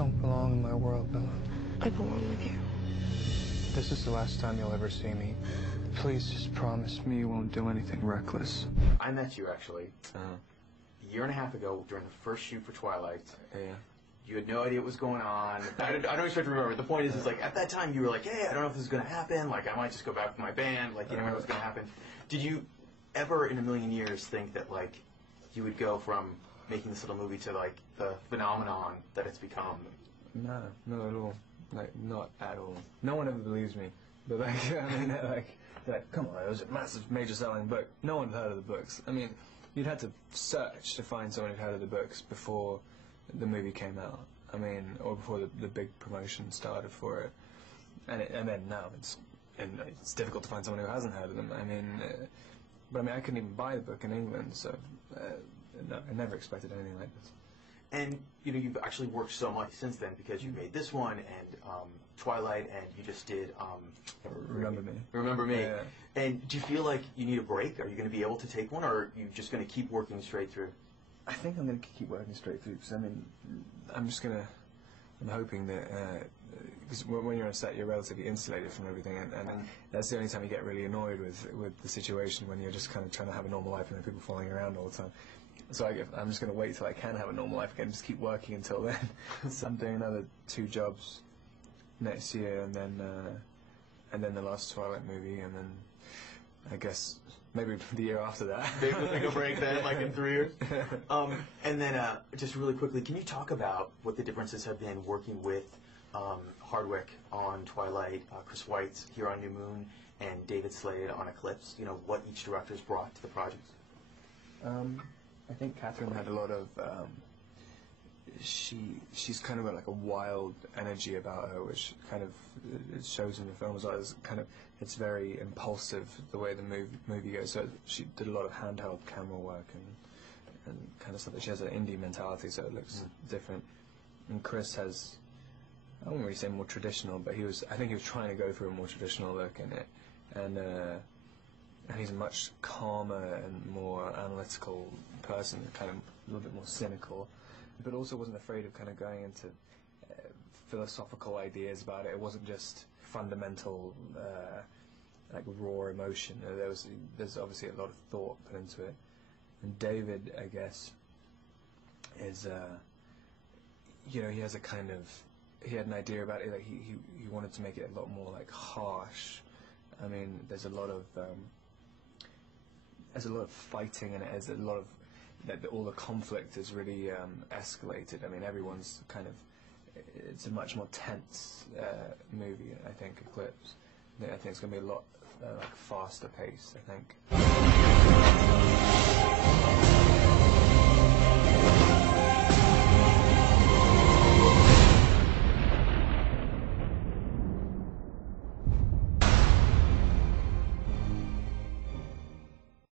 don't belong in my world, Bella. I belong with you. This is the last time you'll ever see me. Please just promise me you won't do anything reckless. I met you, actually, a year and a half ago during the first shoot for Twilight. Yeah. You had no idea what was going on. I don't expect to remember. The point is, like, at that time, you were like, hey, I don't know if this is going to happen. Like, I might just go back with my band. Like, you never know what's going to happen. Did you ever in a million years think that, like, you would go from making this little movie to, like, the phenomenon that it's become? No, not at all. Like, not at all. No one ever believes me. But, like, I mean, like, come on, it was a massive, major selling book. No one had heard of the books. I mean, you'd had to search to find someone who'd heard of the books before the movie came out. I mean, or before the big promotion started for it. And then now it's difficult to find someone who hasn't heard of them. I mean, but I mean, I couldn't even buy the book in England, so no, I never expected anything like this. And, you know, you've actually worked so much since then because you made this one and Twilight, and you just did Remember Me. Remember Me. Yeah. And do you feel like you need a break? Are you going to be able to take one, or are you just going to keep working straight through? I think I'm going to keep working straight through, because I mean, I'm hoping that, because when you're on set, you're relatively insulated from everything, and that's the only time you get really annoyed with the situation, when you're just kind of trying to have a normal life and then people following around all the time. So I'm just going to wait till I can have a normal life again, just keep working until then. So I'm doing another 2 jobs next year, and then the last Twilight movie, and then I guess maybe the year after that. Maybe we'll take a break then, like in 3 years. And then just really quickly, can you talk about what the differences have been working with Hardwick on Twilight, Chris Weitz here on New Moon, and David Slade on Eclipse? You know, what each director's brought to the project. I think Catherine had a lot of, she's kind of got like a wild energy about her, which kind of, it shows in the film as well. It's very impulsive, the way the movie goes. So she did a lot of handheld camera work and kind of stuff. She has an indie mentality, so it looks different. And Chris has, I wouldn't really say more traditional, but I think he was trying to go through a more traditional look in it. And he's a much calmer and more analytical person, kind of a little bit more cynical, but also wasn't afraid of kind of going into philosophical ideas about it. It wasn't just fundamental, like raw emotion. There's obviously a lot of thought put into it. And David, I guess, is, you know, he has he had an idea about it. Like he wanted to make it a lot more like harsh. I mean, there's a lot of fighting in it. There's a lot of all the conflict is really escalated. I mean, everyone's kind of. It's a much more tense movie, I think. Eclipse. I think it's going to be a lot like faster pace, I think.